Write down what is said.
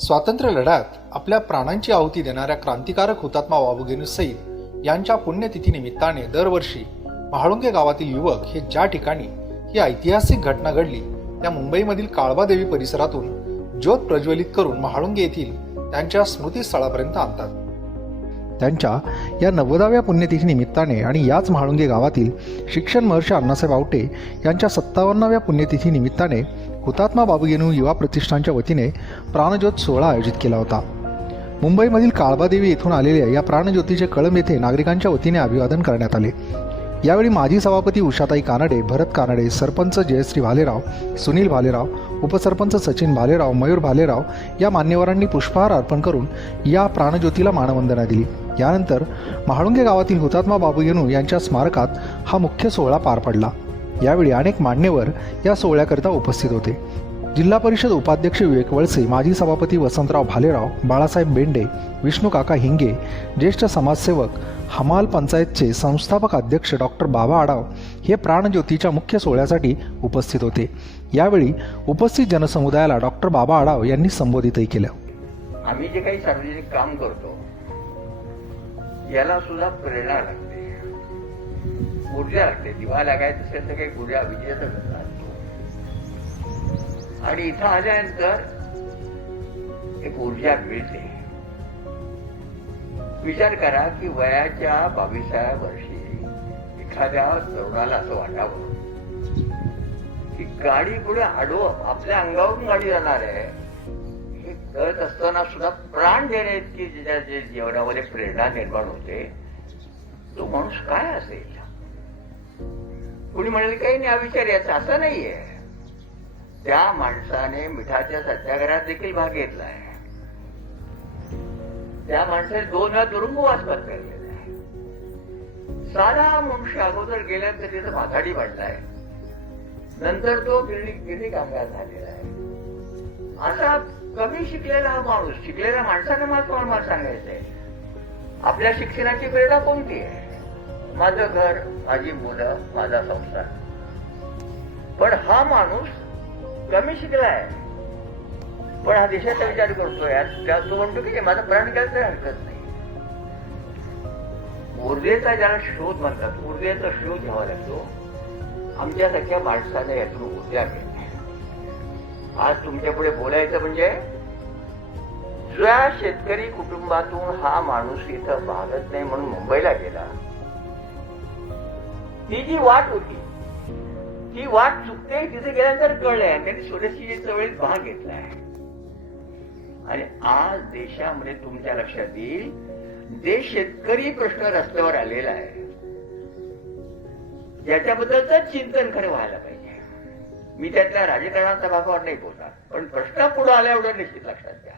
स्वातंत्र्य लढ्यात आपल्या प्राणांची आहुती देणाऱ्या क्रांतिकारक हुतात्मा बाबूगेनू सईद यांच्या पुण्यतिथीनिमित्ताने दरवर्षी महाळुंगे गावातील युवक हे ज्या ठिकाणी ही ऐतिहासिक घटना घडली त्या मुंबईमधील काळबादेवी परिसरातून ज्योत प्रज्वलित करून महाळुंगे येथील त्यांच्या स्मृतीस्थळापर्यंत आणतात. त्यांच्या या नव्वदाव्या पुण्यतिथी निमित्ताने आणि याच म्हाळुंगे गावातील शिक्षण महर्षी अण्णासाहेब आवटे यांच्या सत्तावन्नाव्या पुण्यतिथी निमित्ताने हुतात्मा बाबूगेनू युवा प्रतिष्ठानच्या वतीने प्राणज्योत सोहळा आयोजित केला होता. मुंबईमधील काळबादेवी येथून आलेल्या या प्राणज्योतीचे कळंब येथे नागरिकांच्या वतीने अभिवादन करण्यात आले. यावेळी माजी सभापती उषाताई कानडे भरत कानडे सरपंच जयश्री भालेराव सुनील भालेराव उपसरपंच सचिन भालेराव मयूर भालेराव या मान्यवरांनी पुष्पहार अर्पण करून या प्राणज्योतीला मानवंदना दिली. यानंतर महाळुंगे गावातील हुतात्मा बाबू येणू यांच्या स्मारकात हा मुख्य सोहळा पार पडला. यावेळी अनेक मान्यवर या सोहळ्याकरिता उपस्थित होते. जिल्हा परिषद उपाध्यक्ष विवेक वळसे माजी सभापती वसंतराव भालेराव बाळासाहेब बेंडे विष्णू काका हिंगे ज्येष्ठ समाजसेवक हमाल पंचायतचे संस्थापक अध्यक्ष डॉक्टर बाबा आडाव हे प्राणज्योतीच्या मुख्य सोहळ्यासाठी उपस्थित होते. यावेळी उपस्थित जनसमुदायाला डॉक्टर बाबा आडाव यांनी संबोधितही केलं. आम्ही जे काही सार्वजनिक काम करतो याला सुद्धा प्रेरणा लागते. ऊर्जा लागते. दिवा लागायचं असेल तर काही ऊर्जा विजेचा आणि इथं आल्यानंतर एक ऊर्जा मिळते. विचार करा की वयाच्या बावीसाव्या वर्षी एखाद्या तरुणाला असं वाटावं की गाडी पुढे आडो आपल्या अंगावरून गाडी जाणार आहे. हे कळत असताना सुद्धा प्राण देणे इतकी ज्याच्या जे जीवनामध्ये प्रेरणा निर्माण होते. तो माणूस काय असेल? कुणी म्हणाले काही नाही हा विचार याचा असा नाहीये. त्या माणसाने मिठाच्या सत्याग्रहात देखील भाग घेतलाय त्या माणसाने दोन वेळा तुरुंगवास पत्करलेला आहे. साधा मनुष्य अगोदर गेल्यानंतर तिथं माथाडी पडलाय नंतर तो गिरणी गिरणी कामगार झालेला आहे. असा कमी शिकलेला हा माणूस शिकलेल्या माणसाने मला मला सांगायचंय? आपल्या शिक्षणाची प्रेरणा कोणती आहे? माझं घर माझी मुलं माझा संसार. पण हा माणूस कमी शिकलाय. पण हा देशाचा विचार करतोय. तो म्हणतो की माझा प्राण काय तरी हरकत नाही. ऊर्जेचा ज्याला शोध म्हणतात ऊर्जेचा शोध घ्यावा लागतो. आमच्यासारख्या माणसाने यातून ऊर्जा मिळते आज तुमच्यापुढे बोलायचं म्हणजे ज्या शेतकरी कुटुंबातून हा माणूस इथं भागत नाही म्हणून मुंबईला गेला ती जी वाट होती ती वाट चुकते तिथे गेल्यानंतर कळलंय. आणि त्यांनी स्वदेशी चळवळीत भाग घेतलाय. आणि आज देशामध्ये तुमच्या लक्षात येईल जे शेतकरी प्रश्न रस्त्यावर आलेला आहे याच्याबद्दलच चिंतन खरं व्हायला पाहिजे. मी त्यातल्या राजकारणाचा भागावर नाही बोलणार पण प्रश्न पुढे आल्या एवढं निश्चित लक्षात घ्या.